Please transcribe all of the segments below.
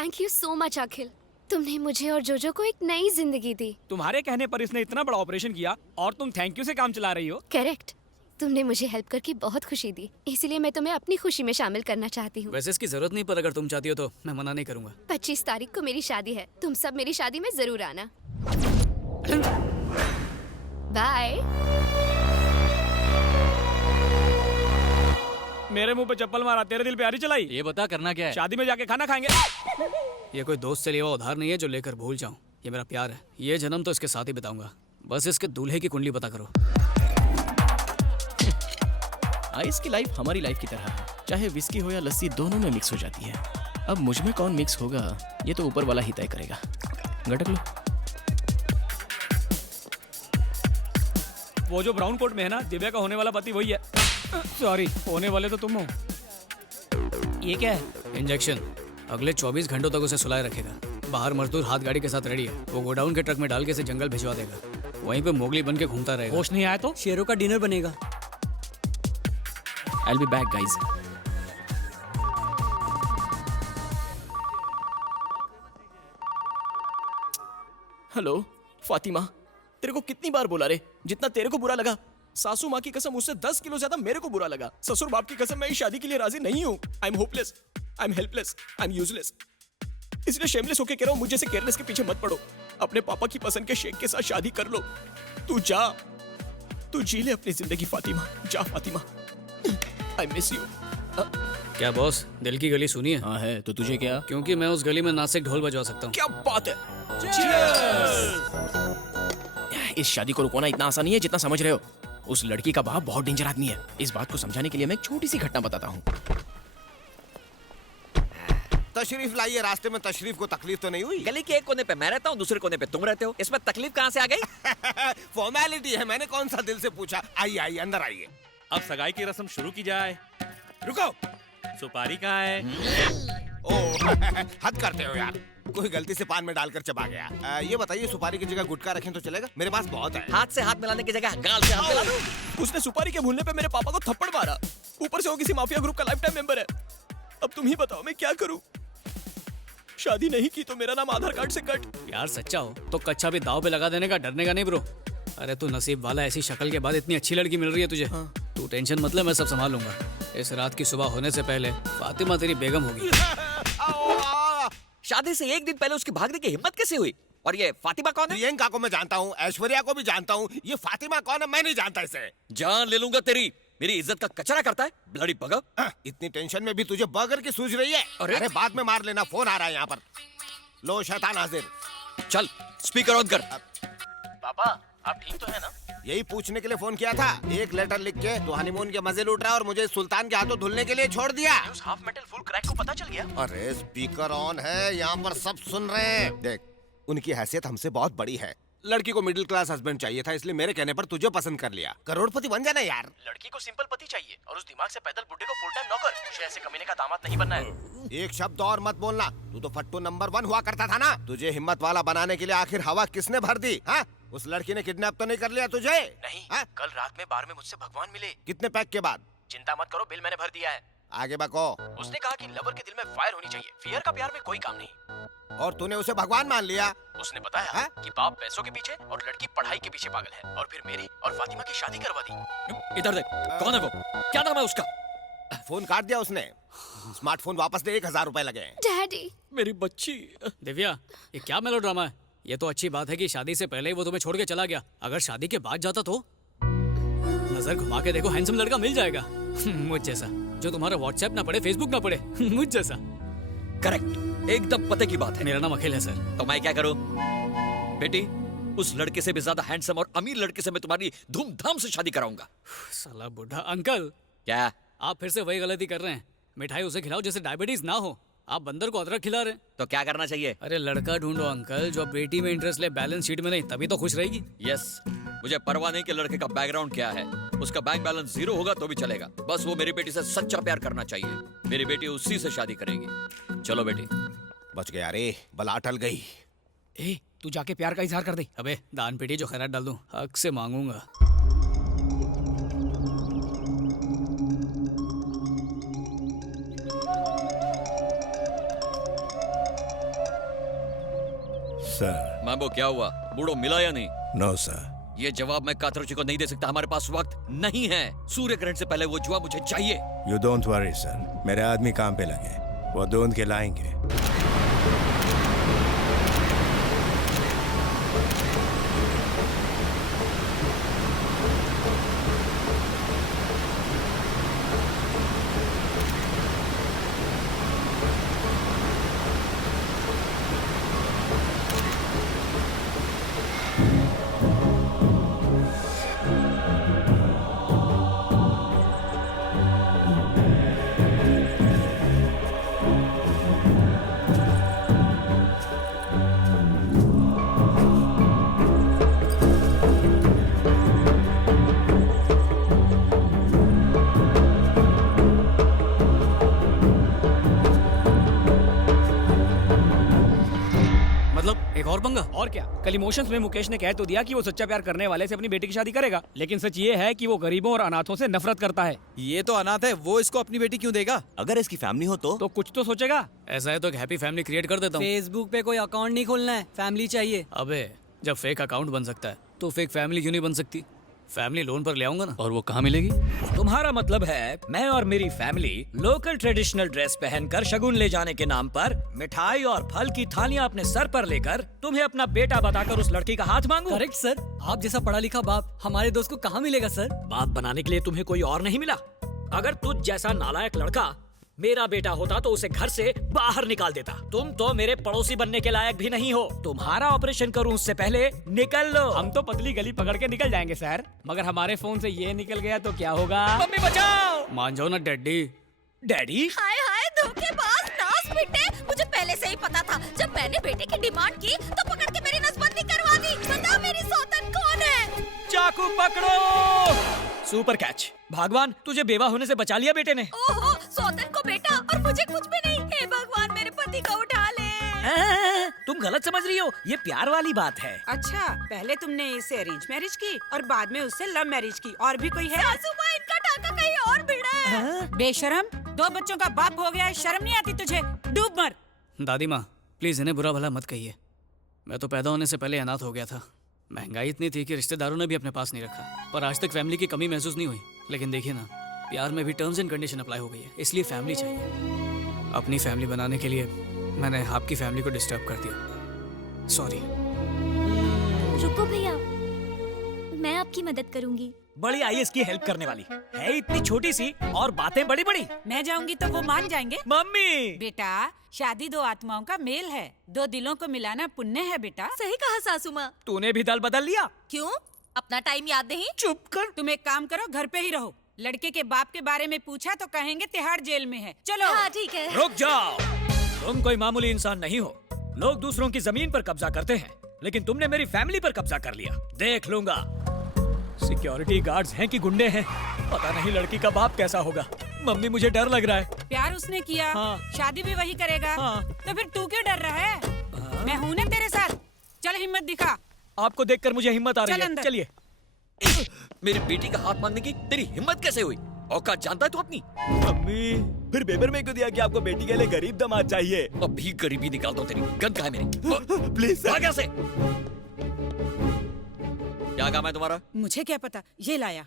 Thank you so much अखिल, तुमने मुझे और जोजो को एक नई जिंदगी दी। तुम्हारे कहने पर इसने इतना बड़ा ऑपरेशन किया और तुम थैंक यू से काम चला रही हो। करेक्ट, तुमने मुझे हेल्प करके बहुत खुशी दी, इसीलिए मैं तुम्हें अपनी खुशी में शामिल करना चाहती हूँ। वैसे इसकी जरूरत नहीं, पर अगर तुम चाहती हो तो मैं मना नहीं करूंगा। 25 तारीख को मेरी शादी है, तुम सब मेरी शादी में जरूर आना। बाय। मेरे मुंह पे चप्पल मारा, तेरे दिल पे यारी चलाई। ये बता करना क्या है? शादी में जाके खाना खाएंगे। ये कोई दोस्त से लिया हुआ उधार नहीं है जो लेकर भूल जाऊं। ये मेरा प्यार है, ये जन्म तो इसके साथ ही बिताऊंगा। बस इसके दूल्हे की कुंडली पता करो। आइस की लाइफ हमारी लाइफ की तरह है, चाहे विस्की हो या लस्सी दोनों में मिक्स हो जाती है। अब मुझ में कौन मिक्स होगा ये तो ऊपर वाला ही तय करेगा। गटक लो। वो जो ब्राउन कोट में है ना, दिव्या का होने वाला पति वही है। सॉरी, होने वाले तो तुम हो। ये क्या है? इंजेक्शन। अगले 24 घंटों तक उसे सुलाए रखेगा। बाहर मजदूर हाथ गाड़ी के साथ रेडी है, वो गोडाउन के ट्रक में डाल के इसे जंगल भिजवा देगा। वहीं पे मोगली बन के घूमता रहेगा। होश नहीं आया तो शेरों का डिनर बनेगा। I'll be back, guys. Hello Fatima, तेरे को कितनी बार बोला रे, जितना तेरे को बुरा लगा सासू माँ की कसम उससे 10 किलो ज्यादा मेरे को बुरा लगा। ससुर बाप की कसम मैं इस शादी के लिए राजी नहीं हूँ। I am hopeless, I am helpless, I am useless. इसलिए शेमलेस होके कह रहा हूँ, मुझे से केयरलेस के पीछे मत पड़ो। अपने पापा की पसंद के शेख के साथ शादी कर लो। तू जा, तू जी ले अपनी जिंदगी फातिमा। जा फातिमा, आई मिस यू। क्या बॉस, दिल की गली सुनी है? हाँ है, तो तुझे क्या? क्योंकि मैं उस गली में नासिक ढोल बजवा सकता हूँ। क्या बात है। इस शादी को रुकवाना इतना आसान नहीं है जितना समझ रहे हो। उस लड़की का बाप बहुत डेंजर आदमी है। इस बात को समझाने के लिए मैं एक छोटी सी घटना बताता हूँ। तशरीफ लाइए। रास्ते में तशरीफ को तकलीफ तो नहीं हुई? गली के एक कोने पे मैं रहता हूँ, दूसरे कोने पे तुम रहते हो, इसमें तकलीफ कहाँ से आ गई? फॉर्मेलिटी है, मैंने कौन सा दिल से पूछा। आइए आइए अंदर आइए। अब सगाई की रस्म शुरू की जाए। रुको, सुपारी कहाँ है? ओह हद करते हो यार, कोई गलती से पान में डालकर चबा गया। ये बताइए सुपारी की जगह गुटखा रखें तो चलेगा? मेरे पास बहुत है। हाथ से हाथ मिलाने की जगह गाल से हाथ मिला दो। उसने सुपारी के भूलने पे मेरे पापा को थप्पड़ मारा, ऊपर से वो किसी माफिया ग्रुप का लाइफ टाइम मेंबर है। अब तुम ही बताओ मैं क्या करूं? शादी नहीं की तो मेरा नाम आधार कार्ड से कट। यार सच्चा हो तो कच्चा भी दाव पे लगा देने का डरने का नहीं ब्रो। अरे तू नसीब वाला, ऐसी शक्ल के बाद इतनी अच्छी लड़की मिल रही है तुझे। हाँ। तू टेंशन मत ले, मैं सब संभाल लूंगा। इस रात की सुबह होने से पहले फातिमा तेरी बेगम होगी। शादी से एक दिन पहले उसकी भागने की हिम्मत कैसे हुई? और ये फातिमा कौन है? प्रियंका को मैं जानता हूँ, ऐश्वर्या को भी जानता हूँ, ये फातिमा कौन है मैं नहीं जानता इसे। जान ले लूंगा तेरी। मेरी इज्जत का कचरा करता है ब्लडी बगर। इतनी टेंशन में भी तुझे बर्गर की सूझ रही है? अरे बाद में मार लेना, फोन आ रहा है यहाँ पर। लो शैतान हाजिर। चल स्पीकर ऑन कर। पापा आप ठीक तो है ना? यही पूछने के लिए फोन किया था। एक लेटर लिख के तो हनीमून के मजे लूट रहा है और मुझे सुल्तान के हाथों धुलने के लिए छोड़ दिया। उस हाफ मेटल फुल क्रैक को पता चल गया? अरे स्पीकर ऑन है, यहाँ पर सब सुन रहे हैं। देख, उनकी हैसियत हमसे बहुत बड़ी है। लड़की को मिडिल क्लास हस्बैंड चाहिए था, इसलिए मेरे कहने पर तुझे पसंद कर लिया। करोड़पति बन जाना यार। लड़की को सिंपल पति चाहिए और उस दिमाग से पैदल बुड्ढे को फुल टाइम नौकर। मुझे ऐसे कमीने का दामाद नहीं बनना है। एक शब्द और मत बोलना। तू तो फट्टू नंबर 1 हुआ करता था ना। तुझे हिम्मत वाला बनाने के लिए आखिर हवा किसने भर दी? हाँ? उस लड़की ने किडनैप तो नहीं कर लिया तुझे? नहीं। हाँ? कल रात में बार में मुझसे भगवान मिले। कितने पैक के बाद? चिंता मत करो, बिल मैंने भर दिया है। आगे बको। उसने कहा कि लवर के दिल में फायर होनी चाहिए, फियर का प्यार में कोई काम नहीं। और तूने उसे भगवान मान लिया? उसने बताया है? कि बाप पैसों के पीछे और लड़की पढ़ाई के पीछे पागल है, और फिर मेरी और फातिमा की शादी करवा दी। इधर देख, कौन है वो? क्या नाम है उसका? फोन काट दिया उसने। स्मार्टफोन वापस दे, 1000 रुपए लगे। डैडी, मेरी बच्ची। दिव्या, ये क्या मेलोड्रामा है? ये तो अच्छी बात है कि शादी से पहले ही वो तुम्हें छोड़ के चला गया। अगर शादी के बाद जाता तो नजर घुमा के देखो, हैंडसम लड़का मिल जाएगा। मुझ जैसा, जो तुम्हारा व्हाट्सएप ना पढ़े, फेसबुक ना पढ़े। मुझ जैसा। करेक्ट, एकदम पते की बात है। मेरा नाम अखिल है सर। तो मैं क्या करूं? बेटी, उस लड़के से भी ज्यादा हैंडसम और अमीर लड़के से मैं तुम्हारी धूमधाम से शादी कराऊंगा। साला बुढ़ा अंकल। क्या? आप फिर से वही गलती कर रहे हैं। मिठाई उसे खिलाओ जैसे डायबिटीज ना हो। आप बंदर को अदरक खिला रहे हैं। तो क्या करना चाहिए? अरे लड़का ढूंढो अंकल, जो बेटी में इंटरेस्ट ले, बैलेंस शीट में नहीं, तभी तो खुश रहेगी। यस, मुझे परवाह नहीं कि लड़के का बैकग्राउंड क्या है। उसका बैंक बैलेंस 0 होगा तो भी चलेगा। बस वो मेरी बेटी से सच्चा प्यार करना चाहिए। मेरी बेटी उसी से शादी करेगी। चलो बेटी। बच गया रे, बला टल गई। ए, तू जाके प्यार का इजहार कर दे। अबे दान पेटी जो खैरात डाल दूं, हक से मांगूंगा। सर। मैम्बो क्या हुआ, बूढ़ो मिला या नहीं? No sir. ये जवाब मैं कातरुचि को नहीं दे सकता, हमारे पास वक्त नहीं है। सूर्य ग्रहण से पहले वो जवाब मुझे चाहिए। यू डोंट वरी सर, मेरे आदमी काम पे लगे, वो ढूंढ के लाएंगे। मतलब एक और पंगा? और क्या, कल इमोशंस में मुकेश ने कह तो दिया कि वो सच्चा प्यार करने वाले से अपनी बेटी की शादी करेगा, लेकिन सच ये है कि वो गरीबों और अनाथों से नफरत करता है। ये तो अनाथ है, वो इसको अपनी बेटी क्यों देगा? अगर इसकी फैमिली हो तो कुछ तो सोचेगा। ऐसा है तो एक हैप्पी फैमिली क्रिएट कर देता हूँ। फेसबुक पे कोई अकाउंट नहीं खोलना है, फैमिली चाहिए। अबे जब फेक अकाउंट बन सकता है तो फेक फैमिली क्यों नहीं बन सकती? फैमिली लोन पर ले आऊंगा ना। और वो कहाँ मिलेगी? तुम्हारा मतलब है मैं और मेरी फैमिली लोकल ट्रेडिशनल ड्रेस पहनकर शगुन ले जाने के नाम पर मिठाई और फल की थालियां अपने सर पर लेकर तुम्हें अपना बेटा बताकर उस लड़की का हाथ मांगू? करेक्ट सर, आप जैसा पढ़ा लिखा बाप हमारे दोस्त को कहाँ मिलेगा सर? बाप बनाने के लिए तुम्हें कोई और नहीं मिला? अगर तुझ जैसा नालायक लड़का मेरा बेटा होता तो उसे घर से बाहर निकाल देता। तुम तो मेरे पड़ोसी बनने के लायक भी नहीं हो। तुम्हारा ऑपरेशन करूं उससे पहले निकल लो। हम तो पतली गली पकड़ के निकल जाएंगे सर, मगर हमारे फोन से ये निकल गया तो क्या होगा? मम्मी बचाओ। मान जाओ ना डैडी। डैडी? हाय हाय धोखेबाज नास बेटे, मुझे पहले से ही पता था। जब मैंने बेटे की डिमांड की तो पकड़ के मेरी नसबंदी करवा दी। बता मेरी सौतन कौन है? चाकू पकड़ो। Super catch. भगवान तुझे बेवा होने से बचा लिया बेटे ने। ओहो, सौतन को बेटा और मुझे कुछ भी नहीं। हे भगवान मेरे पति को उठा ले। तुम गलत समझ रही हो, ये प्यार वाली बात है। अच्छा, पहले तुमने इससे अरेंज मैरिज की और बाद में उससे लव मैरिज की। और भी कोई है? सासू माँ, इनका टाका कहीं और भिड़ा है। बेशरम, 2 बच्चों का बाप हो गया, शर्म नहीं आती तुझे? डूब मर। दादी माँ प्लीज इन्हें बुरा भला मत कहिए। मैं तो पैदा होने से पहले अनाथ हो गया था। महंगाई इतनी थी कि रिश्तेदारों ने भी अपने पास नहीं रखा, पर आज तक फैमिली की कमी महसूस नहीं हुई। लेकिन देखिए ना, प्यार में भी टर्म्स एंड कंडीशन अप्लाई हो गई है, इसलिए फैमिली चाहिए। अपनी फैमिली बनाने के लिए मैंने आपकी फैमिली को डिस्टर्ब कर दिया, सॉरी। रुको भैया, मैं आपकी मदद करूंगी। बड़ी आईएएस की हेल्प करने वाली है, इतनी छोटी सी और बातें बड़ी बड़ी। मैं जाऊंगी तो वो मान जाएंगे? मम्मी बेटा, शादी 2 आत्माओं का मेल है, 2 दिलों को मिलाना पुण्य है बेटा। सही कहा सासू माँ। तूने भी दल बदल लिया। क्यों? अपना टाइम याद नहीं? चुप कर। तुम एक काम करो, घर पे ही रहो। लड़के के बाप के बारे में पूछा तो कहेंगे तिहाड़ जेल में है। चलो। हाँ ठीक है। रुक जाओ, तुम कोई मामूली इंसान नहीं हो। लोग दूसरों की जमीन पर कब्जा करते हैं, लेकिन तुमने मेरी फैमिली पर कब्जा कर लिया। देख लूंगा। सिक्योरिटी गार्ड्स हैं कि गुंडे हैं, पता नहीं लड़की का बाप कैसा होगा। मम्मी मुझे डर लग रहा है। प्यार उसने किया, हाँ। शादी भी वही करेगा, हाँ। तो फिर तू क्यों डर रहा है? मैं हूं ना तेरे साथ। चल हिम्मत दिखा। आपको देखकर मुझे हिम्मत आ रही चल है। अंदर। चलिए। मेरी बेटी का हाथ मांगने की तेरी हिम्मत कैसे हुई? औकात जानता है तू अपनी? मम्मी फिर पेपर में क्यों दिया कि आपको बेटी के लिए गरीब दामाद चाहिए? अभी गरीबी निकाल दो तेरी। गन कहाँ है मेरी? प्लीज भाग यहाँ से। क्या काम है तुम्हारा? मुझे क्या पता, ये लाया।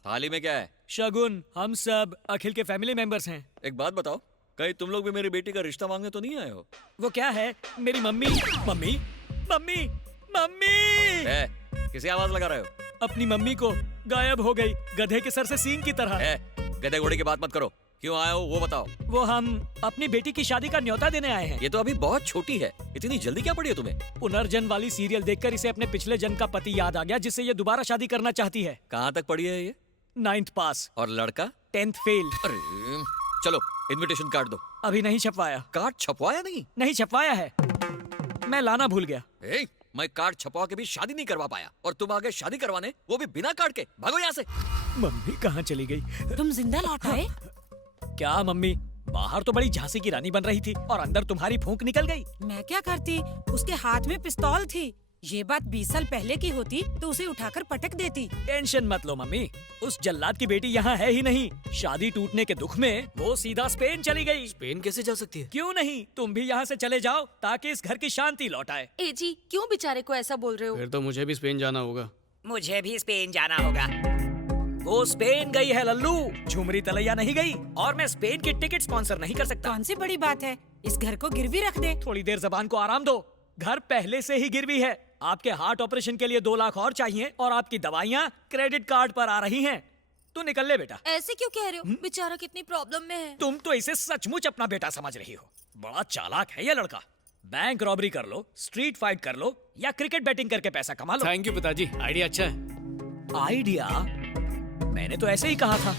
थाली में क्या है? शगुन, हम सब अखिल के फैमिली मेंबर्स हैं। एक बात बताओ, कहीं तुम लोग भी मेरी बेटी का रिश्ता मांगने तो नहीं आए हो? वो क्या है? मेरी मम्मी। मम्मी मम्मी मम्मी किसी आवाज लगा रहे हो? अपनी मम्मी को गायब हो गई, गधे के सर से सींग की तरह। गधे घोड़े की बात मत करो। क्यों आए हो वो बताओ। वो हम अपनी बेटी की शादी का न्योता देने आए हैं। ये तो अभी बहुत छोटी है, इतनी जल्दी क्या पड़ी है तुम्हें? पुनर्जन्म वाली सीरियल देखकर इसे अपने पिछले जन्म का पति याद आ गया, जिससे ये दोबारा शादी करना चाहती है। कहाँ तक पढ़ी है ये? 9th पास। और लड़का? 10th fail. अरे चलो इनविटेशन कार्ड दो। अभी नहीं छपवाया। कार्ड छपवाया नहीं? नहीं छपवाया है, मैं लाना भूल गया। मैं कार्ड छपवा के भी शादी नहीं करवा पाया, और तुम आगे शादी करवाने, वो भी बिना कार्ड के। भागो यहाँ से। मम्मी कहाँ चली गई? तुम जिंदा लौट आए? क्या मम्मी, बाहर तो बड़ी झांसी की रानी बन रही थी और अंदर तुम्हारी फूंक निकल गई। मैं क्या करती, उसके हाथ में पिस्तौल थी। ये बात 20 साल पहले की होती तो उसे उठाकर पटक देती। टेंशन मत लो मम्मी, उस जल्लाद की बेटी यहाँ है ही नहीं। शादी टूटने के दुख में वो सीधा स्पेन चली गई। स्पेन कैसे जा सकती है? क्यों नहीं, तुम भी यहाँ से चले जाओ ताकि इस घर की शांति लौट आए। ए जी, क्यों बेचारे को ऐसा बोल रहे हो? फिर तो मुझे भी स्पेन जाना होगा। मुझे भी स्पेन जाना होगा। वो स्पेन गई है लल्लू, झुमरी तलैया नहीं गई। और मैं स्पेन की टिकट स्पॉन्सर नहीं कर सकता। कौन सी बड़ी बात है, इस घर को गिरवी रख दे। थोड़ी देर जबान को आराम दो, घर पहले से ही गिरवी है। आपके हार्ट ऑपरेशन के लिए 2 लाख और चाहिए और आपकी दवाइयाँ क्रेडिट कार्ड पर आ रही हैं। तू निकल ले बेटा। ऐसे क्यों कह रहे हो? बेचारा कितनी प्रॉब्लम में है। तुम तो इसे सचमुच अपना बेटा समझ रही हो। बड़ा चालाक है ये लड़का। बैंक रॉबरी कर लो, स्ट्रीट फाइट कर लो या क्रिकेट बैटिंग करके पैसा कमा लो। थैंक यू पिताजी, आइडिया अच्छा है। आइडिया? मैंने तो ऐसे ही कहा था,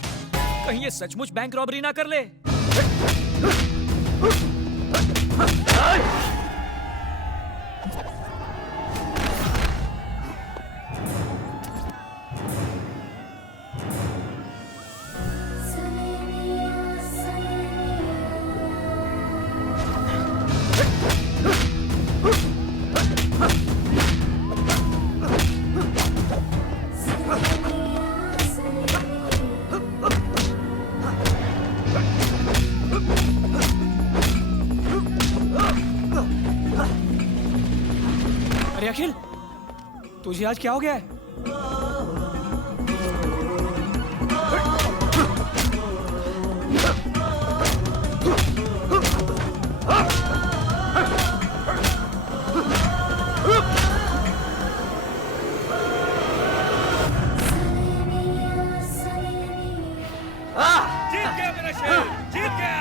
कहीं ये सचमुच बैंक रॉबरी ना कर ले। अरे अखिल, तुझे आज क्या हो गया है? जीत गया मेरा शेर, जीत गया।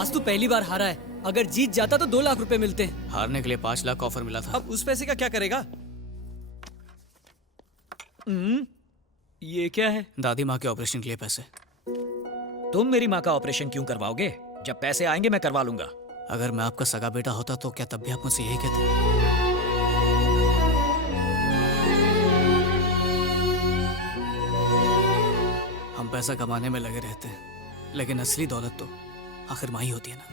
आज तू पहली बार हारा है, अगर जीत जाता तो 2 लाख रुपए मिलते। हारने के लिए 5 लाख ऑफर मिला था। अब उस पैसे का क्या करेगा? ये क्या है? दादी माँ के ऑपरेशन के लिए पैसे। तुम मेरी माँ का ऑपरेशन क्यों करवाओगे? जब पैसे आएंगे मैं करवा लूंगा। अगर मैं आपका सगा बेटा होता तो क्या तब भी आप मुझसे यही कहते? हम पैसा कमाने में लगे रहते हैं, लेकिन असली दौलत तो आखिर माँ ही होती है ना।